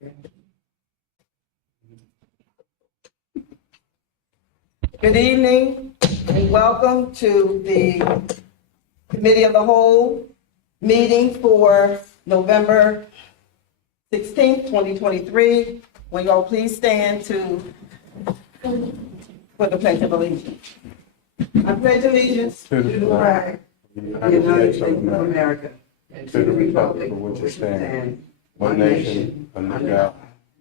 Good evening and welcome to the Committee of the Whole meeting for November 16th, 2023. Will you all please stand for the Pledge of Allegiance? I pledge allegiance to the flag of the United States of America and to the republic for which it stands, one nation, under God,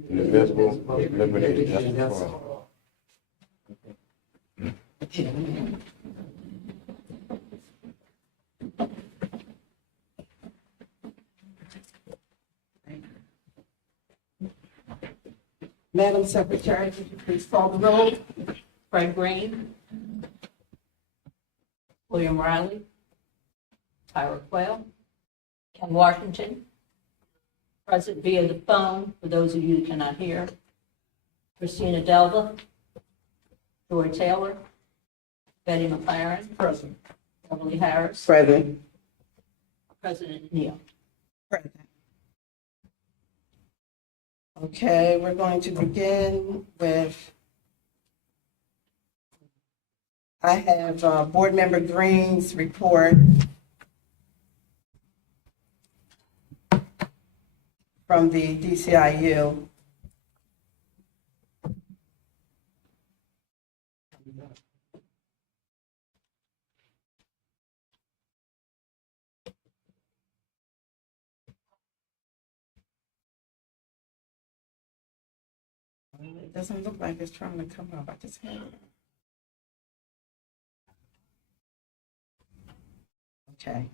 indivisible, with liberty and justice for all. Madam Secretary, would you please call the roll? Fred Green, William Riley, Tyra Quayle, Ken Washington, present via the phone for those of you who cannot hear, Christina Delva, Joy Taylor, Betty McLaren, Present. Beverly Harris, Present. President Neal. Present. Okay, we're going to begin with, I have Board Member Green's report from the DCIU. It doesn't look like it's trying to come up. I just had it. Okay.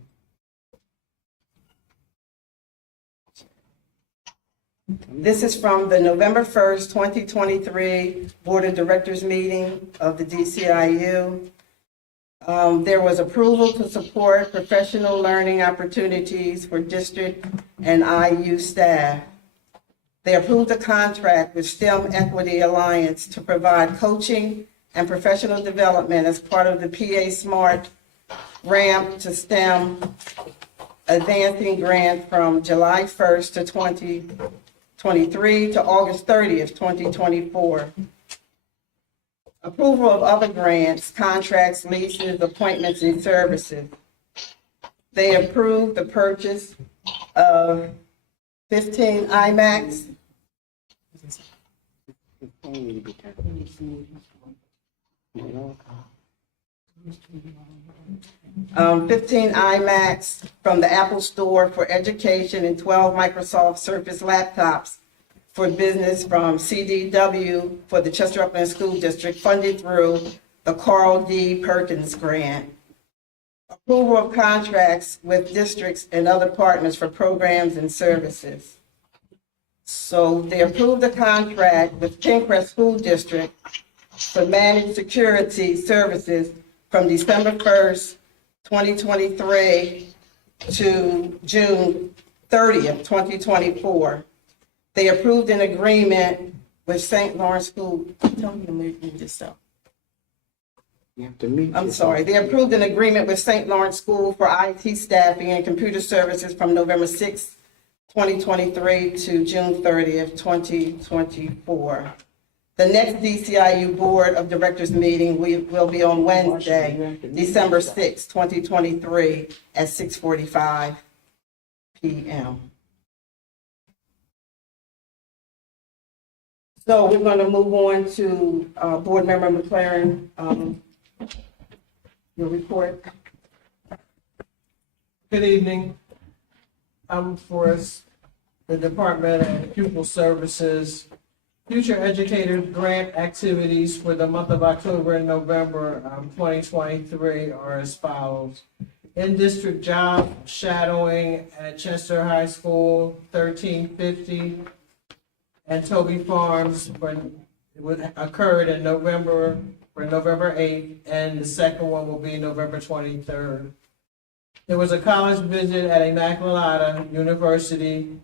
This is from the November 1st, 2023 Board of Directors meeting of the DCIU. There was approval to support professional learning opportunities for district and IU staff. They approved a contract with STEM Equity Alliance to provide coaching and professional development as part of the PA Smart Ramp to STEM Advancing Grant from July 1st to 2023 to August 30th, 2024. Approval of other grants, contracts, leases, appointments, and services. They approved the purchase of 15 IMAX. 15 iMacs from the Apple Store for education and 12 Microsoft Surface laptops for business from CDW for the Chester Upland School District, funded through the Carl D. Perkins Grant. Approval of contracts with districts and other partners for programs and services. So they approved the contract with Pinecrest School District for managed security services from December 1st, 2023 to June 30th, 2024. They approved an agreement with St. Lawrence School. Tell me to move this up. I'm sorry. They approved an agreement with St. Lawrence School for IT staffing and computer services from November 6th, 2023 to June 30th, 2024. The next DCIU Board of Directors meeting will be on Wednesday, December 6th, 2023 at 6:45 p.m. So we're going to move on to Board Member McLaren, your report. Good evening. I'm for the Department of Pupil Services. Future Educators Grant activities for the month of October and November 2023 are as follows. In-district job shadowing at Chester High School, $13.50, and Toby Farms occurred in November 8th, and the second one will be November 23rd. There was a college visit at Immaculata University,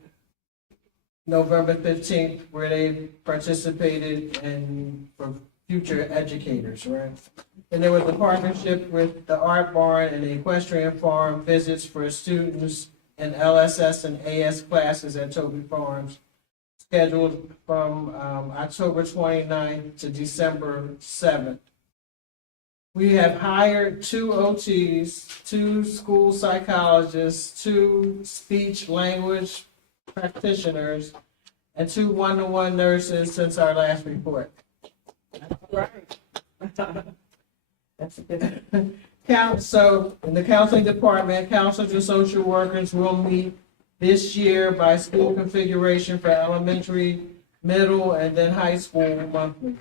November 15th, where they participated in for future educators, right? And there was a partnership with the Art Barn and the Equestrian Farm visits for students in LSS and AS classes at Toby Farms. scheduled from October 29th to December 7th. We have hired 2 OTs, 2 school psychologists, 2 speech language practitioners, and 2 one-to-one nurses since our last report. Right. That's a good. So in the counseling department, counselors and social workers will meet this year by school configuration for elementary, middle, and then high school monthly.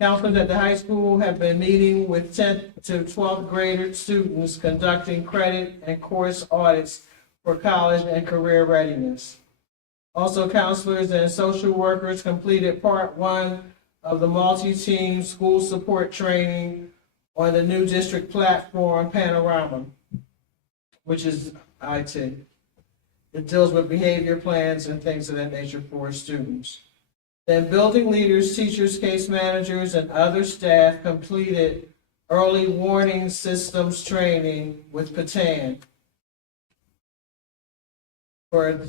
Counselors at the high school have been meeting with 10th to 12th grade students, conducting credit and course audits for college and career readiness. Also, counselors and social workers completed part 1 of the multi-team school support training on the new district platform Panorama, which is IT. It deals with behavior plans and things of that nature for students. Then building leaders, teachers, case managers, and other staff completed early warning systems training with Patan. For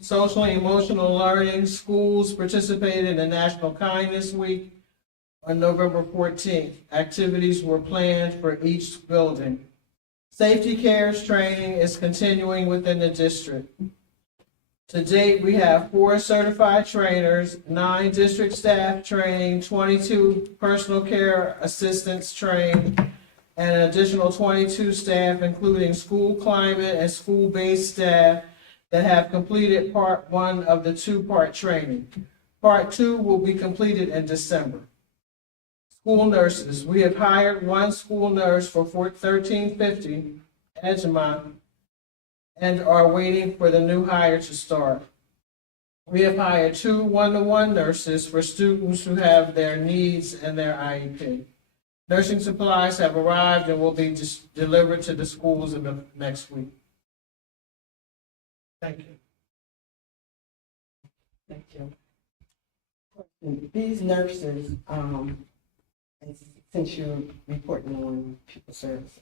social and emotional learning, schools participated in the National Kindness Week on November 14th. Activities were planned for each building. Safety cares training is continuing within the district. To date, we have 4 certified trainers, 9 district staff training, 22 personal care assistants trained, and an additional 22 staff, including school climate and school-based staff, that have completed part 1 of the 2-part training. Part 2 will be completed in December. School nurses, we have hired 1 school nurse for 1350 Edgemont and are waiting for the new hire to start. We have hired 2 one-to-one nurses for students who have their needs and their IEP. Nursing supplies have arrived and will be delivered to the schools in the next week. Thank you. Thank you. These nurses, and since you're reporting on pupil services,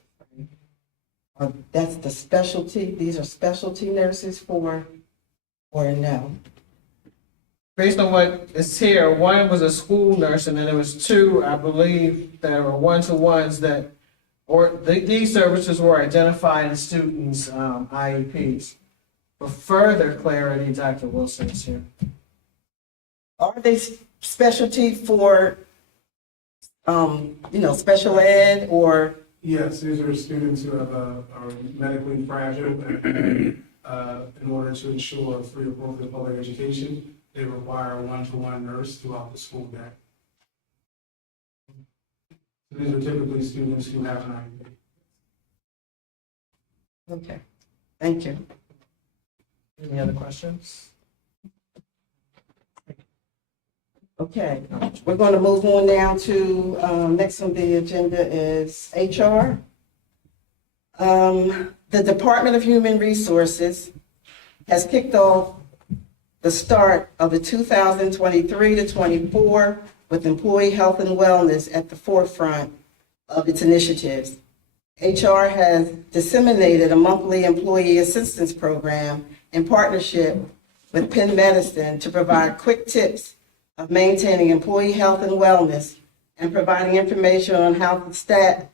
right? That's the specialty, these are specialty nurses for, or no? Based on what is here, 1 was a school nurse, and then there was 2, I believe, that were one-to-ones that, or these services were identified in students' IEPs. For further clarity, Dr. Wilson is here. Are they specialty for, special ed or? Yes, these are students who have are medically fragile, and in order to ensure free appropriate public education, they require a one-to-one nurse throughout the school day. So these are typically students who have an IEP. Okay, thank you. Any other questions? Okay, we're going to move on now to, next on the agenda is HR. The Department of Human Resources has kicked off the start of the 2023 to 24 with employee health and wellness at the forefront of its initiatives. HR has disseminated a monthly employee assistance program in partnership with Penn Medicine to provide quick tips of maintaining employee health and wellness and providing information on how to staff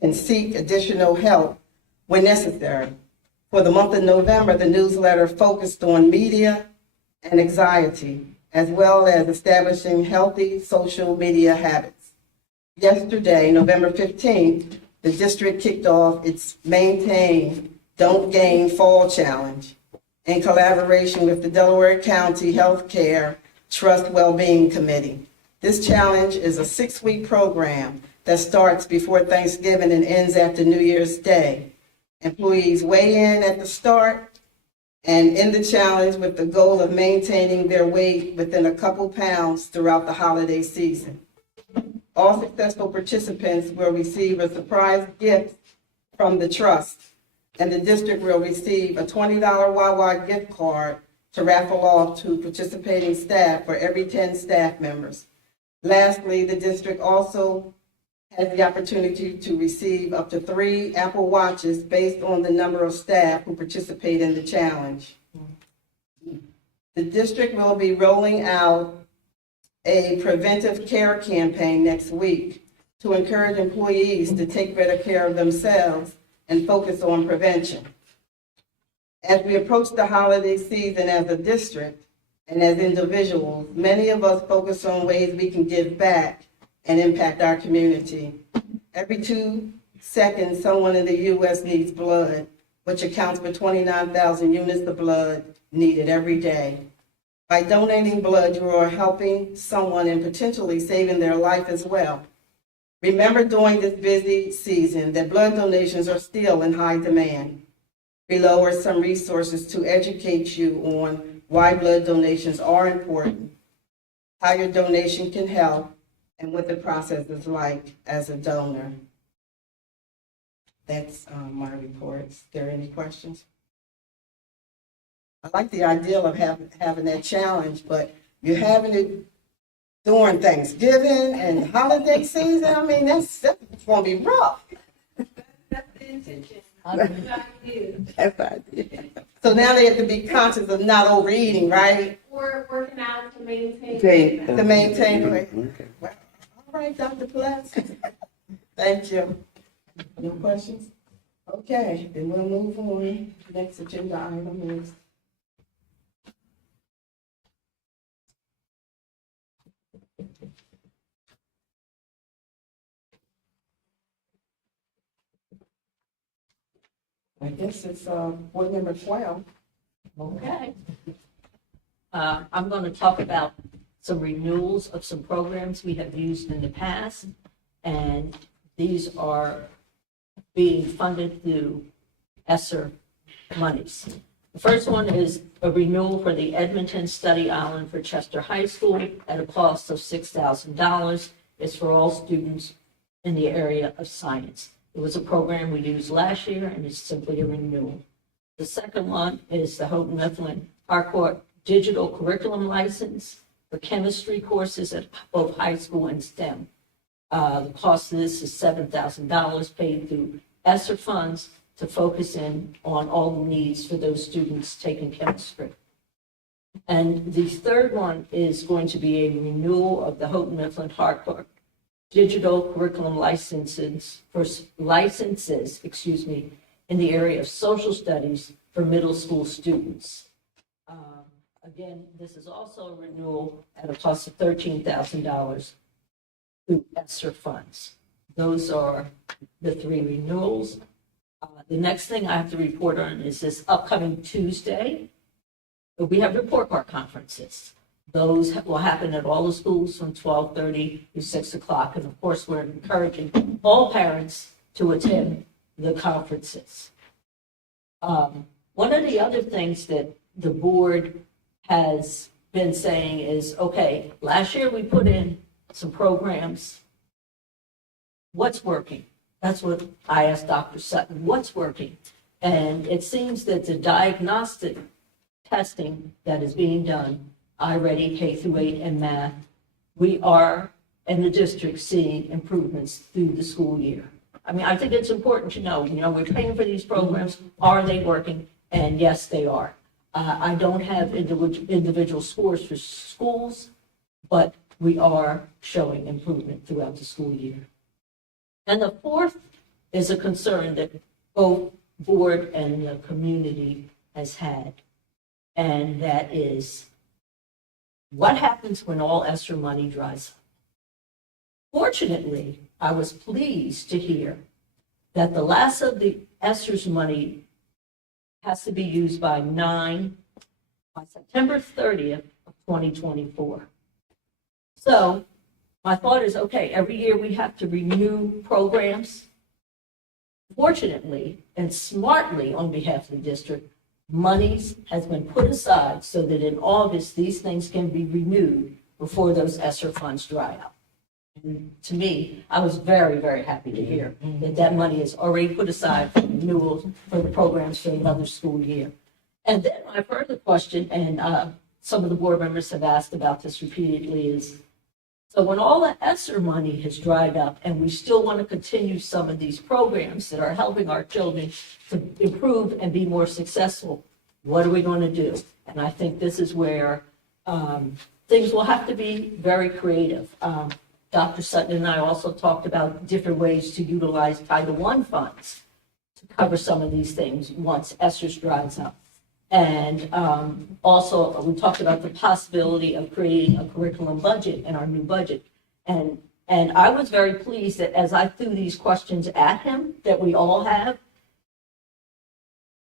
can seek additional help when necessary. For the month of November, the newsletter focused on media and anxiety, as well as establishing healthy social media habits. Yesterday, November 15th, the district kicked off its Maintain, Don't Gain Fall Challenge in collaboration with the Delaware County Healthcare Trust Wellbeing Committee. This challenge is a 6-week program that starts before Thanksgiving and ends after New Year's Day. Employees weigh in at the start and end the challenge with the goal of maintaining their weight within a couple pounds throughout the holiday season. All successful participants will receive a surprise gift from the trust, and the district will receive a $20 Wawa gift card to raffle off to participating staff for every 10 staff members. Lastly, the district also has the opportunity to receive up to 3 Apple Watches based on the number of staff who participate in the challenge. The district will be rolling out a preventive care campaign next week to encourage employees to take better care of themselves and focus on prevention. As we approach the holiday season as a district and as individuals, many of us focus on ways we can give back and impact our community. Every 2 seconds, someone in the U.S. needs blood, which accounts for 29,000 units of blood needed every day. By donating blood, you are helping someone and potentially saving their life as well. Remember during this busy season that blood donations are still in high demand. Below are some resources to educate you on why blood donations are important, how your donation can help, and what the process is like as a donor. That's my report. Is there any questions? I like the idea of having that challenge, but you're having it during Thanksgiving and holiday season. I mean, that's going to be rough. That's the intention. I mean, That's the idea. So now they have to be conscious of not overeating, right? We're working out to maintain. To maintain weight. Well, all right, Dr. Platts. Thank you. No questions? Okay, then we'll move on. Next agenda item is I guess it's board member 12. Okay. I'm going to talk about some renewals of some programs we have used in the past, and these are being funded through ESSER monies. The first one is a renewal for the Edmonton Study Island for Chester High School at a cost of $6,000. It's for all students in the area of science. It was a program we used last year, and it's simply a renewal. The second one is the Houghton Mifflin Harcourt Digital Curriculum License for chemistry courses at both high school and STEM. The cost of this is $7,000 paid through ESSER funds to focus in on all the needs for those students taking chemistry. And the third one is going to be a renewal of the Houghton Mifflin Harcourt Digital Curriculum licenses in the area of social studies for middle school students. Again, this is also a renewal at a cost of $13,000 through ESSER funds. Those are the 3 renewals. The next thing I have to report on is this upcoming Tuesday. We have report card conferences. Those will happen at all the schools from 12:30 to 6 o'clock. And of course, we're encouraging all parents to attend the conferences. One of the other things that the board has been saying is, okay, last year we put in some programs. What's working? That's what I asked Dr. Sutton, what's working? And it seems that the diagnostic testing that is being done, iReady, K through 8, and math, we are in the district seeing improvements through the school year. I mean, I think it's important to know, we're paying for these programs. Are they working? And yes, they are. I don't have individual scores for schools, but we are showing improvement throughout the school year. And the fourth is a concern that both board and the community has had, and that is what happens when all ESSER money dries up. Fortunately, I was pleased to hear that the last of the ESSER's money has to be used by September 30th of 2024. So my thought is, okay, every year we have to renew programs. Fortunately and smartly on behalf of the district, monies has been put aside so that in August, these things can be renewed before those ESSER funds dry out. And to me, I was very, very happy to hear that that money is already put aside for renewals for the programs for another school year. And then my further question, and some of the board members have asked about this repeatedly, is So when all the ESSER money has dried up and we still want to continue some of these programs that are helping our children to improve and be more successful, what are we going to do? And I think this is where things will have to be very creative. Dr. Sutton and I also talked about different ways to utilize Title I funds to cover some of these things once ESSER dries up. And also, we talked about the possibility of creating a curriculum budget in our new budget. And I was very pleased that as I threw these questions at him, that we all have,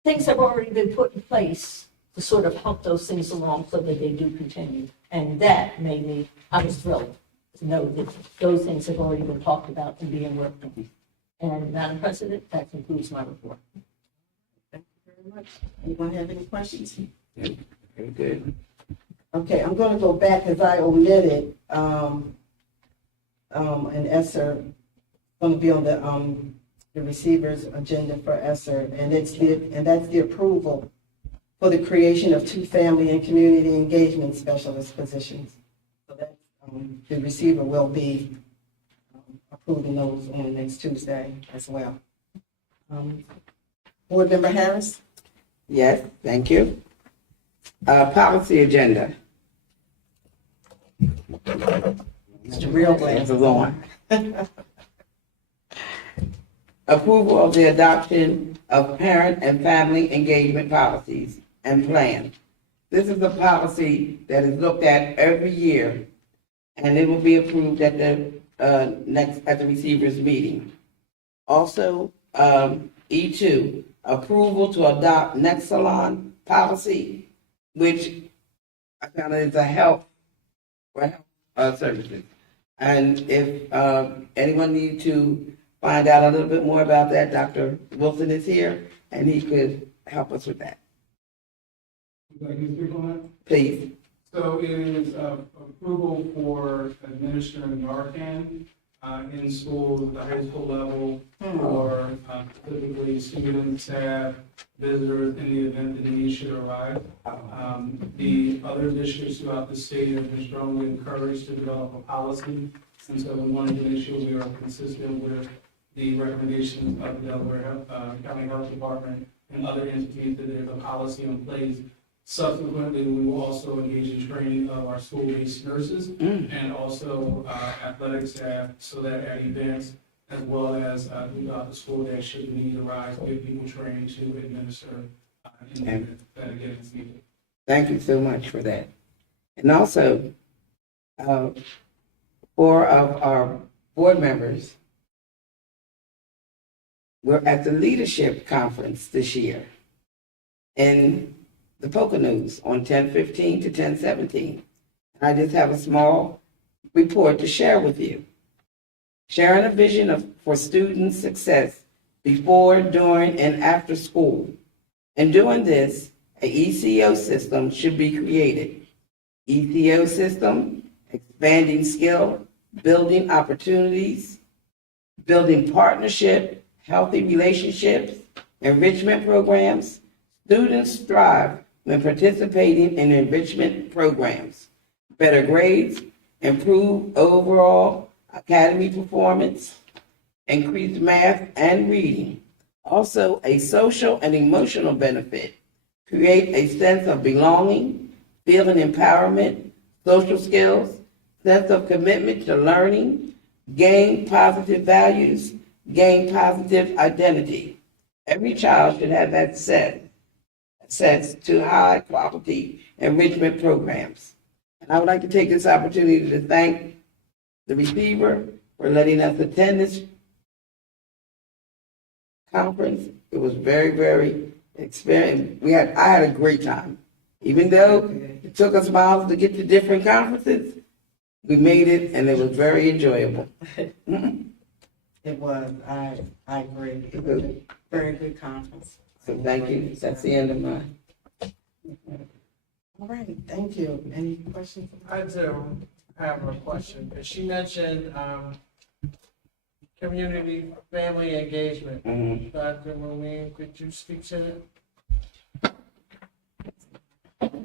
things have already been put in place to sort of help those things along so that they do continue. And that made me, I was thrilled to know that those things have already been talked about and being worked on. And Madam President, that concludes my report. Thank you very much. Anyone have any questions? Very good. Okay, I'm going to go back because I omitted, an ESSER, going to be on the receiver's agenda for ESSER, and that's the approval for the creation of 2 family and community engagement specialist positions. So that, the receiver will be approving those on next Tuesday as well. Board Member Harris? Yes, thank you. Policy agenda. Mr. Real Glass. Mr. Vaughn. Approval of the adoption of parent and family engagement policies and plan. This is a policy that is looked at every year, and it will be approved at the at the receivers meeting. Also, E2, approval to adopt Nexalon policy, which I found is a health services. And if anyone need to find out a little bit more about that, Dr. Wilson is here, and he could help us with that. Would you like me to speak on that? Please. So it is approval for administering Narcan in schools at the high school level for typically students, staff, visitors in the event that the need should arise. The other districts throughout the state have been strongly encouraged to develop a policy, and so we wanted to make sure we are consistent with the recommendations of the Delaware County Health Department and other entities that there's a policy in place. Subsequently, we will also engage in training of our school-based nurses and also athletic staff, so that at events as well as throughout the school day, should the need arise, give people training to administer in the event that again is needed. Thank you so much for that. And also, 4 of our board members were at the leadership conference this year in the Poconos on 10/15 to 10/17. I just have a small report to share with you. Sharing a vision for student success before, during, and after school. In doing this, a ECO system should be created. ECO system, expanding skill, building opportunities, building partnership, healthy relationships, enrichment programs. Students thrive when participating in enrichment programs. Better grades, improved overall academic performance, increased math and reading. Also, a social and emotional benefit. Create a sense of belonging, feeling empowerment, social skills, sense of commitment to learning, gain positive values, gain positive identity. Every child should have access to high quality enrichment programs. And I would like to take this opportunity to thank the receiver for letting us attend this conference. It was very, very experienced. I had a great time. Even though it took us miles to get to different conferences, we made it, and it was very enjoyable. It was, I agree. It was a very good conference. So thank you. That's the end of mine. All right, thank you. Any questions? I do have a question. She mentioned community family engagement. Mhm. Dr. Moline, could you speak to that?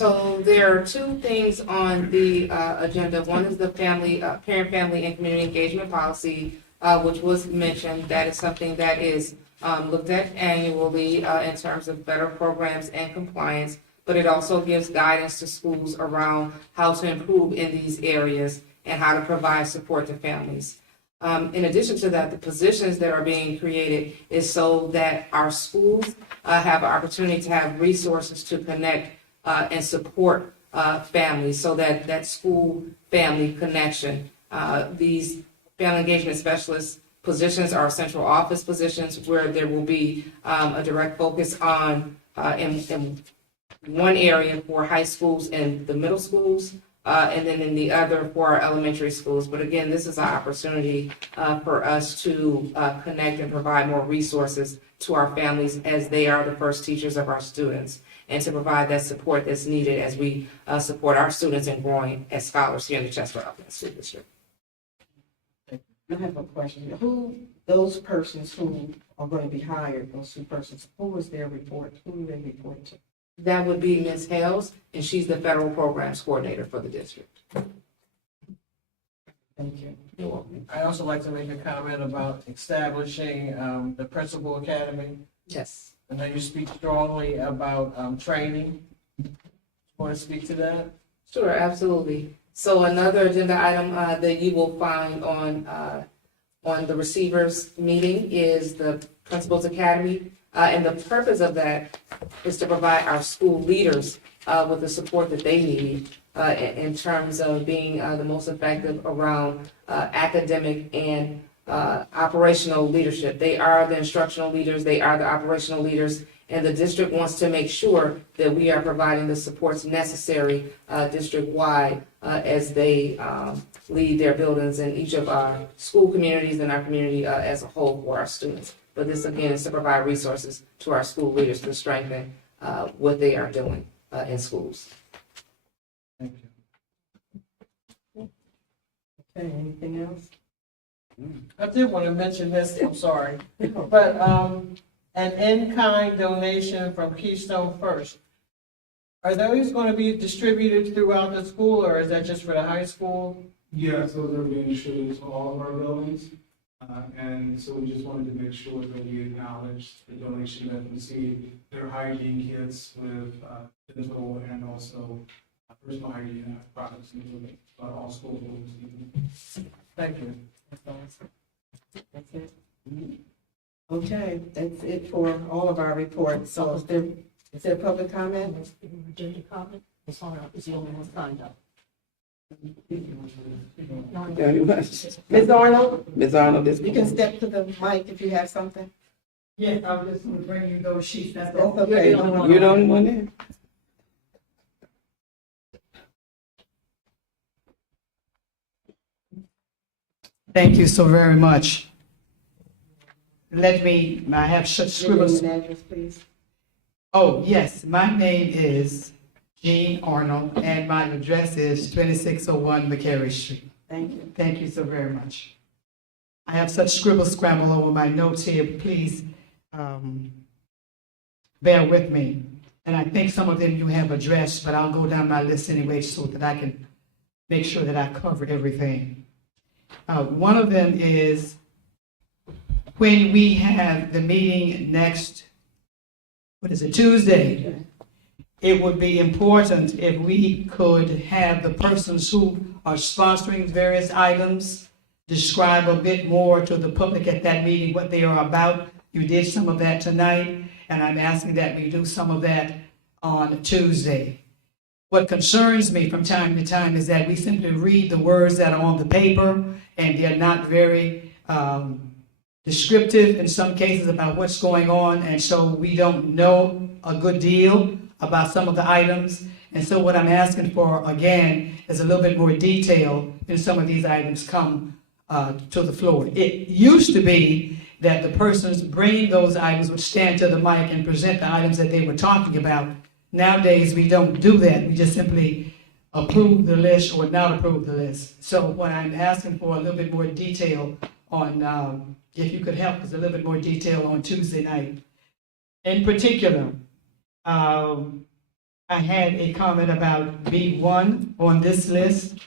So there are two things on the agenda. One is the parent, family, and community engagement policy, which was mentioned. That is something that is looked at annually in terms of better programs and compliance, but it also gives guidance to schools around how to improve in these areas and how to provide support to families. In addition to that, the positions that are being created is so that our schools have an opportunity to have resources to connect and support families, so that school family connection. These family engagement specialist positions are central office positions where there will be a direct focus on in one area for high schools and the middle schools, and then in the other for our elementary schools. But again, this is an opportunity for us to connect and provide more resources to our families as they are the first teachers of our students, and to provide that support that's needed as we support our students in growing as scholars here in the Chester Upland School District. I have a question. Who, those persons who are going to be hired, those two persons, who is their report? Who do they report to? That would be Ms. Hales, and she's the federal programs coordinator for the district. Thank you. You're welcome. I'd also like to make a comment about establishing the Principal Academy. Yes. I know you speak strongly about training. Want to speak to that? Sure, absolutely. So another agenda item that you will find on the receivers meeting is the Principals Academy. And the purpose of that is to provide our school leaders with the support that they need in terms of being the most effective around academic and operational leadership. They are the instructional leaders, they are the operational leaders, and the district wants to make sure that we are providing the supports necessary district-wide as they lead their buildings in each of our school communities and our community as a whole for our students. But this, again, is to provide resources to our school leaders to strengthen what they are doing in schools. Thank you. Okay, anything else? I did want to mention this, I'm sorry, but an in-kind donation from Keystone First. Are those going to be distributed throughout the school, or is that just for the high school? Yes, those are being distributed to all of our buildings. And so we just wanted to make sure that we acknowledge the donation that we received. Their hygiene kits with dental and also personal hygiene products, including all schools will receive. Thank you. That's it? Okay, that's it for all of our reports. So is there public comment? Agenda comment, Ms. Arnold is the only one signed up. Very much. Ms. Arnold, Ms. Arnold, this. you can step to the mic if you have something. Yes, I was just gonna bring you those sheets, that's That's all. okay. You're the only one. You're the only one there? Thank you so very much. I have such Your name scribbles. and address, please. Oh, yes, my name is Jean Arnold, and my address is 2601 McCary Street. Thank you. Thank you so very much. I have such scribble scramble over my notes here, please bear with me. And I think some of them you have addressed, but I'll go down my list anyway so that I can make sure that I cover everything. One of them is when we have the meeting next, Tuesday, it would be important if we could have the persons who are sponsoring various items describe a bit more to the public at that meeting what they are about. You did some of that tonight, and I'm asking that we do some of that on Tuesday. What concerns me from time to time is that we simply read the words that are on the paper, and they're not very descriptive in some cases about what's going on, and so we don't know a good deal about some of the items. And so what I'm asking for, again, is a little bit more detail when some of these items come to the floor. It used to be that the persons bringing those items would stand to the mic and present the items that they were talking about. Nowadays, we don't do that. We just simply approve the list or not approve the list. So what I'm asking for a little bit more detail on, if you could help us a little bit more detail on Tuesday night. In particular, I I had a comment about B1 on this list.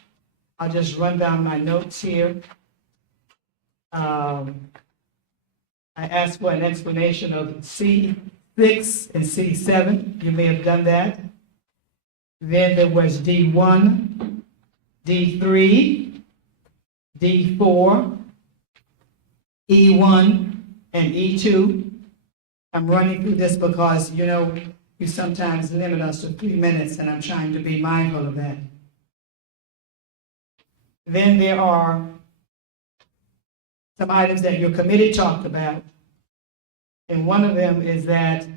I'll just run down my notes here. I asked for an explanation of C6 and C7. You may have done that. Then there was D1, D3, D4, E1, and E2. I'm running through this because, you know, you sometimes limit us to 3 minutes, and I'm trying to be mindful of that. Then there are some items that your committee talked about, and one of them is that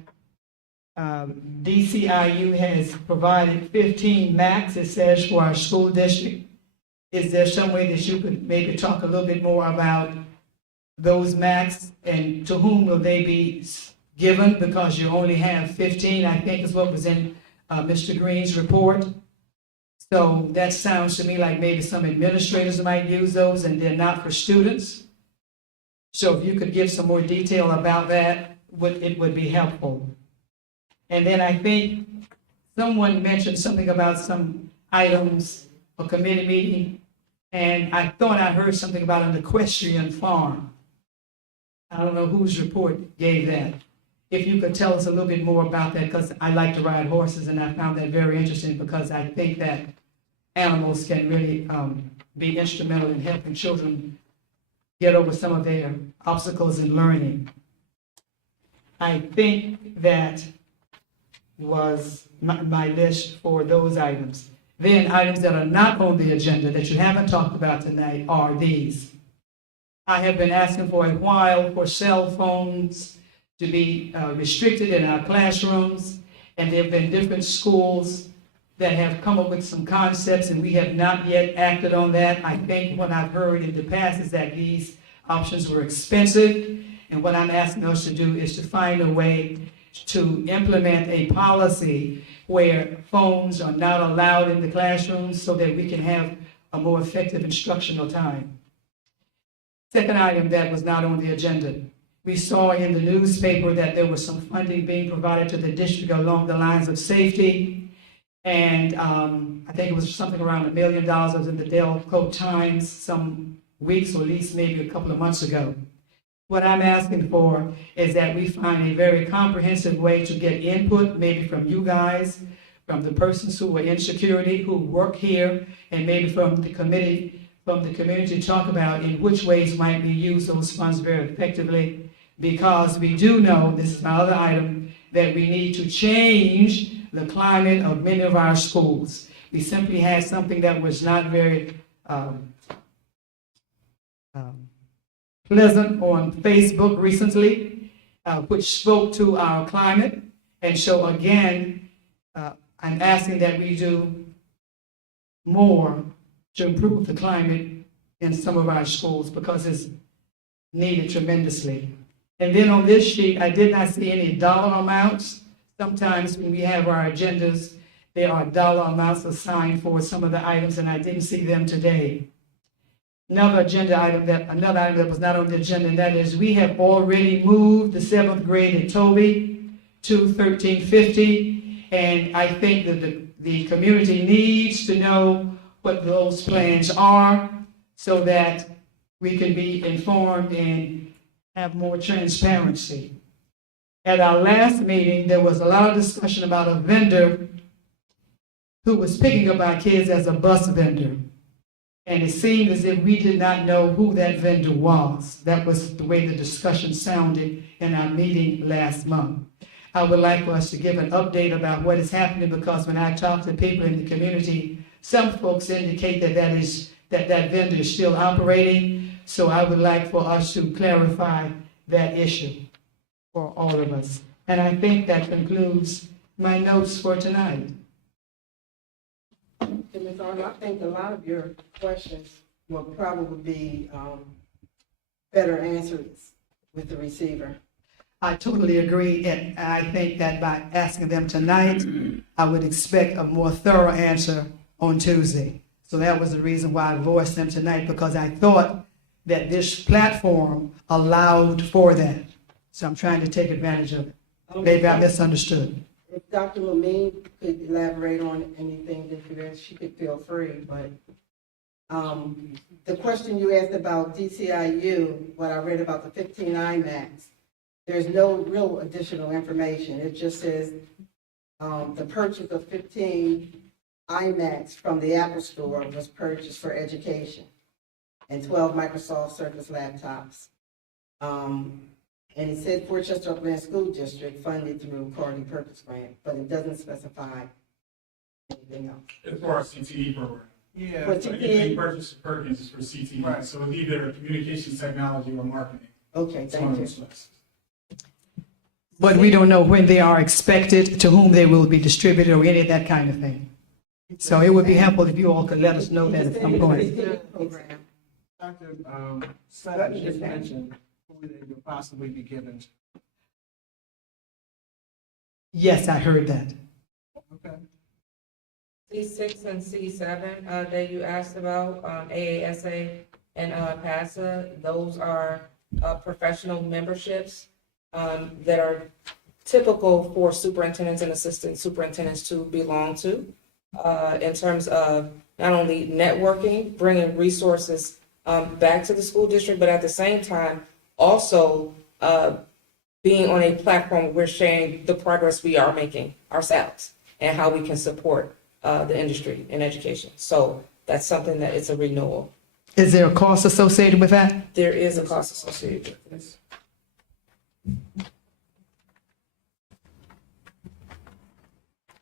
DCIU has provided 15 max, it says, for our school district. Is there some way that you could maybe talk a little bit more about those max, and to whom will they be given? Because you only have 15, I think is what was in Mr. Green's report. So that sounds to me like maybe some administrators might use those and they're not for students. So if you could give some more detail about that, it would be helpful. And then I think someone mentioned something about some items, a committee meeting, and I thought I heard something about an equestrian farm. I don't know whose report gave that. If you could tell us a little bit more about that, because I like to ride horses, and I found that very interesting because I think that animals can really be instrumental in helping children get over some of their obstacles in learning. I think that was my list for those items. Then items that are not on the agenda that you haven't talked about tonight are these. I have been asking for a while for cell phones to be restricted in our classrooms, and there have been different schools that have come up with some concepts, and we have not yet acted on that. I think what I've heard in the past is that these options were expensive, and what I'm asking us to do is to find a way to implement a policy where phones are not allowed in the classrooms so that we can have a more effective instructional time. Second item that was not on the agenda. We saw in the newspaper that there was some funding being provided to the district along the lines of safety. And I think it was something around $1 million was in the Delco Times some weeks, or at least maybe a couple of months ago. What I'm asking for is that we find a very comprehensive way to get input, maybe from you guys, from the persons who are in security, who work here, and maybe from the committee, from the community, to talk about in which ways might we use those funds very effectively. Because we do know, this is my other item, that we need to change the climate of many of our schools. We simply had something that was not very pleasant on Facebook recently, which spoke to our climate. And so again, I'm asking that we do more to improve the climate in some of our schools because it's needed tremendously. And then on this sheet, I did not see any dollar amounts. Sometimes when we have our agendas, there are dollar amounts assigned for some of the items, and I didn't see them today. Another item that was not on the agenda, and that is we have already moved the 7th grade in Toby to 1350, and I think that the community needs to know what those plans are so that we can be informed and have more transparency. At our last meeting, there was a lot of discussion about a vendor who was picking up our kids as a bus vendor. And it seemed as if we did not know who that vendor was. That was the way the discussion sounded in our meeting last month. I would like for us to give an update about what is happening, because when I talk to people in the community, some folks indicate that vendor is still operating. So I would like for us to clarify that issue for all of us. And I think that concludes my notes for tonight. And Ms. Arnold, I think a lot of your questions will probably be better answered with the receiver. I totally agree, and I think that by asking them tonight, I would expect a more thorough answer on Tuesday. So that was the reason why I voiced them tonight, because I thought that this platform allowed for that. So I'm trying to take advantage of it. Maybe I misunderstood. It Dr. Lamine could elaborate on anything that you asked, she could feel free, but the question you asked about DCIU, what I read about the 15 IMAX, there's no real additional information. It just says the purchase of 15 iMacs from the Apple Store was purchased for education and 12 Microsoft Surface laptops. And it said Fort Chester Upland School District funded through Carly Perkins Grant, but it doesn't specify anything else. It's for our CTE program. Yeah. For So anything CTE? purchased for Perkins is for CTE. Right. So it's either communications technology or marketing. Okay, It's one thank of you. those places. But we don't know when they are expected, to whom they will be distributed, or any of that kind of thing. So it would be helpful if you all could let us know that at some point. Program. Dr. Sutton just mentioned who they could possibly be given. Yes, I heard that. Okay. C6 and C7 that you asked about, AASA and PASA, those are professional memberships that are typical for superintendents and assistant superintendents to belong to, in terms of not only networking, bringing resources back to the school district, but at the same time, also being on a platform where we're sharing the progress we are making ourselves and how we can support the industry in education. So that's something that it's a renewal. Is there a cost associated with that? There is a cost associated with this.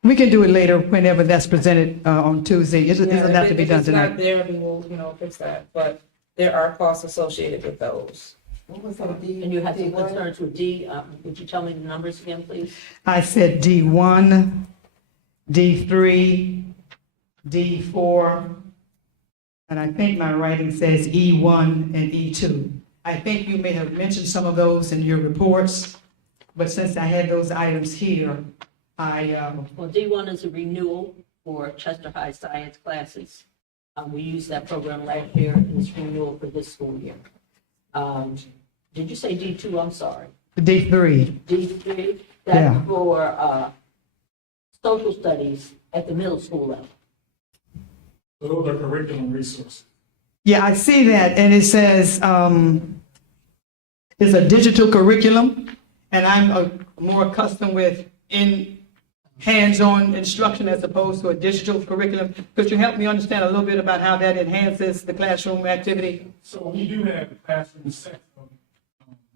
We can do it later, whenever that's presented on Tuesday. It doesn't have to be done If it's not tonight. there, we will, fix that, but there are costs associated with those. What was that, D? And you had some D1? concerns with D. Would you tell me the numbers again, please? I said D1, D3, D4, and I think my writing says E1 and E2. I think you may have mentioned some of those in your reports, but since I had those items here, Well, D1 is a renewal for Chester High science classes. We used that program last year, and it's renewal for this school year. Did you say D2? I'm sorry. D3, D3, Yeah. that's for social studies at the middle school level. So those are curriculum resources. yeah, I see that, and it says it's a digital curriculum, and I'm more accustomed with hands-on instruction as opposed to a digital curriculum. Could you help me understand a little bit about how that enhances the classroom activity? So we do have classroom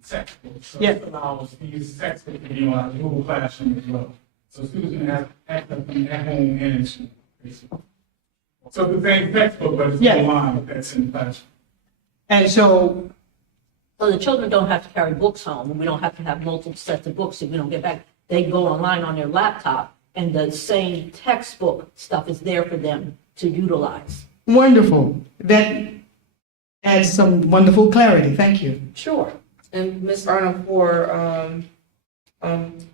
textbooks. So Yeah. it allows these textbooks to be on Google Classroom as well. So students can have access to them at home and in school, basically. So the same textbook, but it's Yeah. online that's in the classroom. And so, So the children don't have to carry books home, and we don't have to have multiple sets of books if we don't get back. They go online on their laptop, and the same textbook stuff is there for them to utilize. wonderful. That adds some wonderful clarity. Thank you. Sure. And Ms. Arnold, for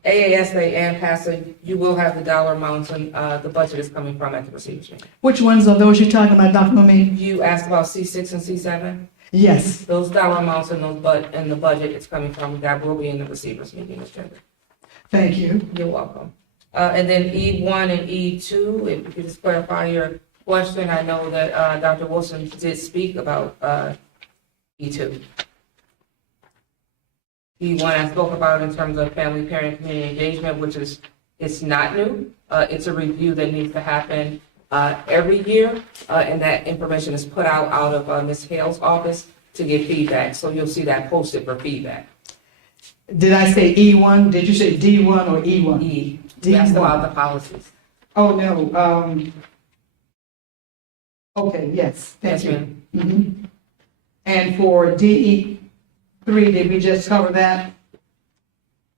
AASA and PASA, you will have the dollar amounts and the budget is coming from at the receivers meeting. Which ones are those you're talking about, Dr. Mummy? You asked about C6 and C7? Yes. Those dollar amounts and the budget it's coming from, that will be in the receivers meeting, Ms. Tender. Thank you. You're welcome. And then E1 and E2, if you could just clarify your question. I know that Dr. Wilson did speak about E2. E1 I spoke about in terms of family, parent, community engagement, which is, it's not new. It's a review that needs to happen every year, and that information is put out of Ms. Hale's office to get feedback. So you'll see that posted for feedback. Did I say E1? Did you say D1 or E1? E, that's D1. about the policies. Oh, no. Okay, yes. Thank Yes, you. ma'am. Mhm. And for DE3, did we just cover that?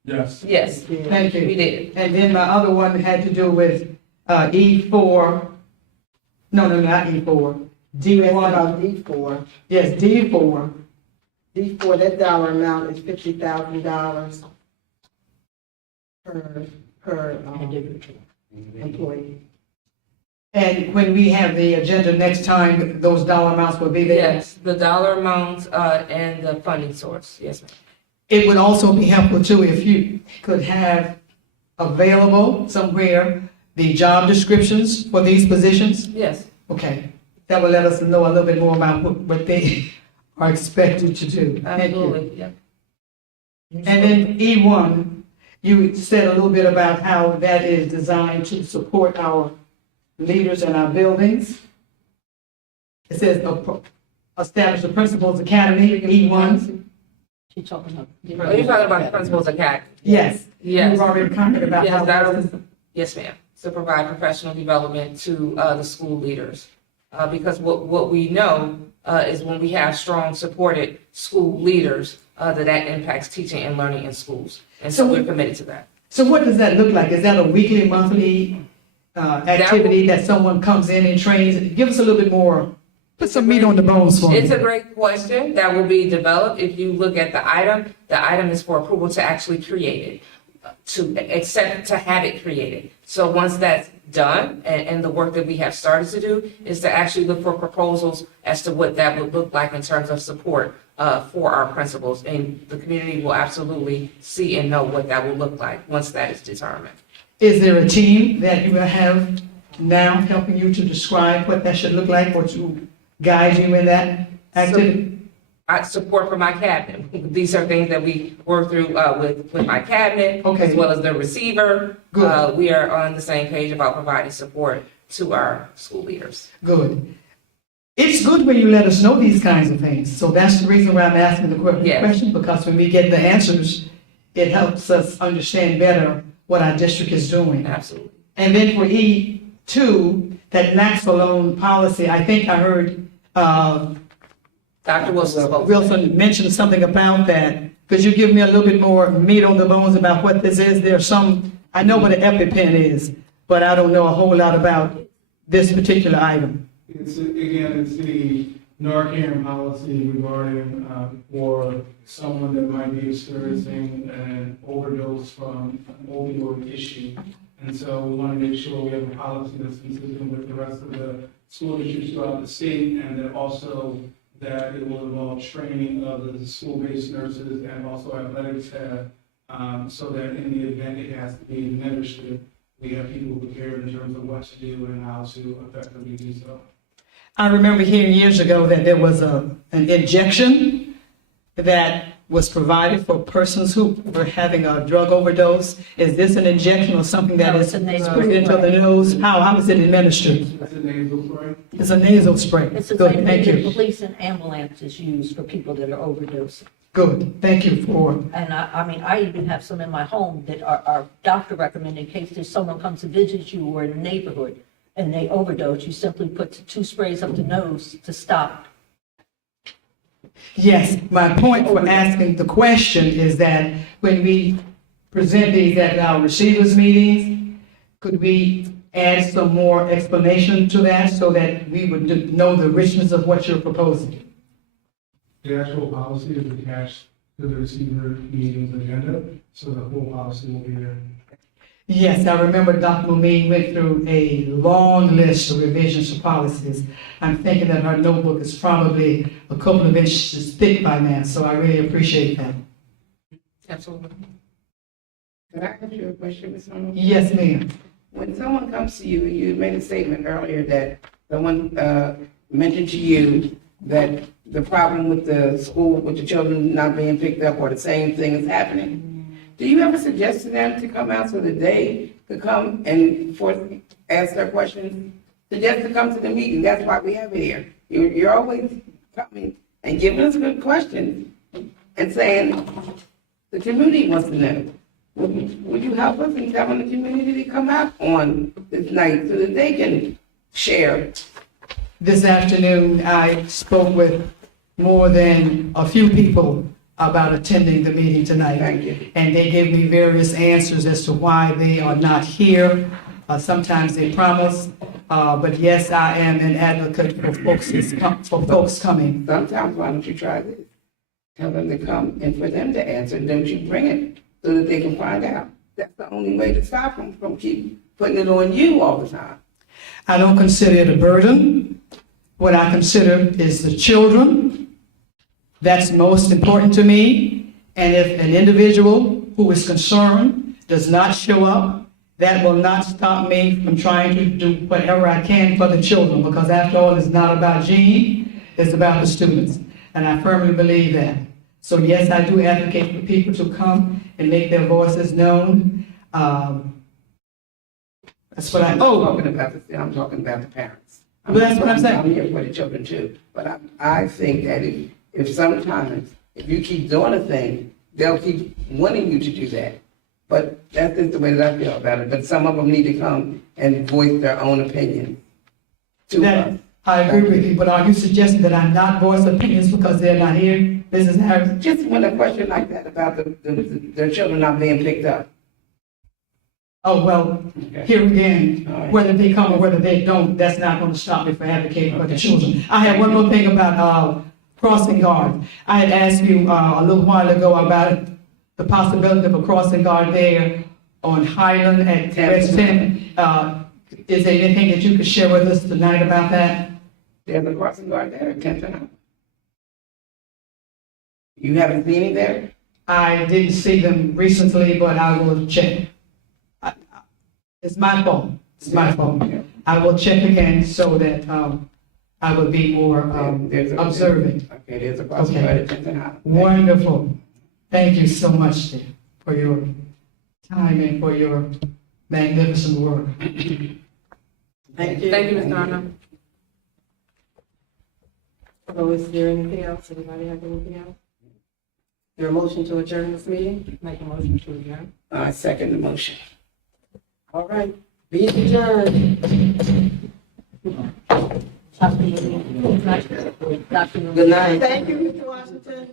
Yes. Yes, Thank we you. did. And then my other one had to do with E4. No, not E4. You asked D1. about D4. Yes, D4. D4, that dollar amount is $50,000 per employee. And when we have the agenda next time, those dollar amounts will be there. Yes, the dollar amount and the funding source. Yes, ma'am. It would also be helpful too if you could have available somewhere, the job descriptions for these positions? Yes. Okay, that will let us know a little bit more about what they are expected to do. Thank you. Absolutely, yeah. And then E1, you said a little bit about how that is designed to support our leaders in our buildings. It says establish the principals academy, E1. She's talking about. Are you talking about the principals academy? Yes. Yes. You've already commented about Yes, how that that is- is. Yes, ma'am. To provide professional development to the school leaders. Because what we know is when we have strong supported school leaders, that impacts teaching and learning in schools. And so we're committed to that. So what does that look like? Is that a weekly, monthly activity that someone comes in and trains? Give us a little bit more, put some meat on the bones for me. It's a great question that will be developed. If you look at the item is for approval to actually create it, to accept, to have it created. So once that's done, and the work that we have started to do is to actually look for proposals as to what that would look like in terms of support for our principals. And the community will absolutely see and know what that will look like once that is determined. Is there a team that you have now helping you to describe what that should look like or to guide you in that activity? Support from my cabinet. These are things that we work through with my cabinet, Okay. as well as the receiver. Good. We are on the same page about providing support to our school leaders. Good. It's good when you let us know these kinds of things. So that's the reason why I'm asking the Yes. question, because when we get the answers, it helps us understand better what our district is doing. Absolutely. And then for E2, that max loan policy, I think I heard Dr. Wilson spoke. Wilson mentioned something about that. Could you give me a little bit more meat on the bones about what this is? There's some, I know what an EpiPen is, but I don't know a whole lot about this particular item. It's the Narcan policy regarding, for someone that might be experiencing an overdose from an opioid issue. And so we want to make sure we have a policy that's consistent with the rest of the school districts throughout the state, and then also that it will involve training of the school-based nurses and also athletic staff, so that in the event it has to be administered, we have people prepared in terms of what to do and how to effectively do so. I remember hearing years ago that there was an injection that was provided for persons who were having a drug overdose. Is this an injection or something that No, is it's a nasal put into the nose? How is it administered? It's a nasal spray. It's a nasal spray. It's the Good, same thank thing that you. police and ambulances use for people that are overdosing. Good, thank you for, And I even have some in my home that are doctor recommended in case there's someone comes to visit you or in the neighborhood and they overdose, you simply put 2 sprays up the nose to stop. yes, my point for asking the question is that when we present these at our receivers meetings, could we add some more explanation to that so that we would know the richness of what you're proposing? The actual policy is attached to the receiver meeting's agenda, so the full policy will be there. Yes, I remember Dr. Mumine went through a long list of revisions to policies. I'm thinking that her notebook is probably a couple of inches thick by now, so I really appreciate that. Absolutely. Could I ask you a question, Ms. Arnold? Yes, ma'am. When someone comes to you, you made a statement earlier that someone mentioned to you that the problem with the school, with the children not being picked up, or the same thing is happening. Do you ever suggest to them to come out so that they could come and ask their questions? Suggest to come to the meeting. That's why we have it here. You're always coming and giving us good questions and saying the community wants to know. Would you help us in telling the community to come out on this night so that they can share? This afternoon, I spoke with more than a few people about attending the meeting tonight. Thank you. And they gave me various answers as to why they are not here. Sometimes they promise, but yes, I am an advocate for folks coming. Sometimes, why don't you try this? Tell them to come and for them to answer, and don't you bring it so that they can find out. That's the only way to stop them from keep putting it on you all the time. I don't consider it a burden. What I consider is the children. That's most important to me. And if an individual who is concerned does not show up, that will not stop me from trying to do whatever I can for the children, because after all, it's not about Jean, it's about the students. And I firmly believe that. So yes, I do advocate for people to come and make their voices known. That's what I'm talking about the parents. But that's what I'm saying. I'm here for the children too, but I think that if sometimes, if you keep doing a thing, they'll keep wanting you to do that. But that's just the way that I feel about it, but some of them need to come and voice their own opinion to That, us. I agree with you, but are you suggesting that I not voice opinions because they're not here, Mrs. Harris? Just when a question like that about their children not being picked up. Oh, well, Okay. here again, All right. whether they come or whether they don't, that's not gonna stop me from advocating for the children. I have one more thing about, crossing guard. I had asked you, a little while ago about the possibility of a crossing guard there on Highland at West 10. Is there anything that you could share with us tonight about that? There's a crossing guard there at Tenton. You haven't seen him there? I didn't see them recently, but I will check. It's my fault. It's my fault. I will check again so that I will be more observant. Okay, there's a crossing guard at Tenton. Wonderful. Thank you so much dear, for your time and for your magnificent work. Thank you. Thank you, Ms. Darno. So is there anything else? Anybody have anything else? Your motion to adjourn this meeting? Make a motion to adjourn. I second the motion. All right, be adjourned. Dr. Good night. Thank you, Mr. Washington.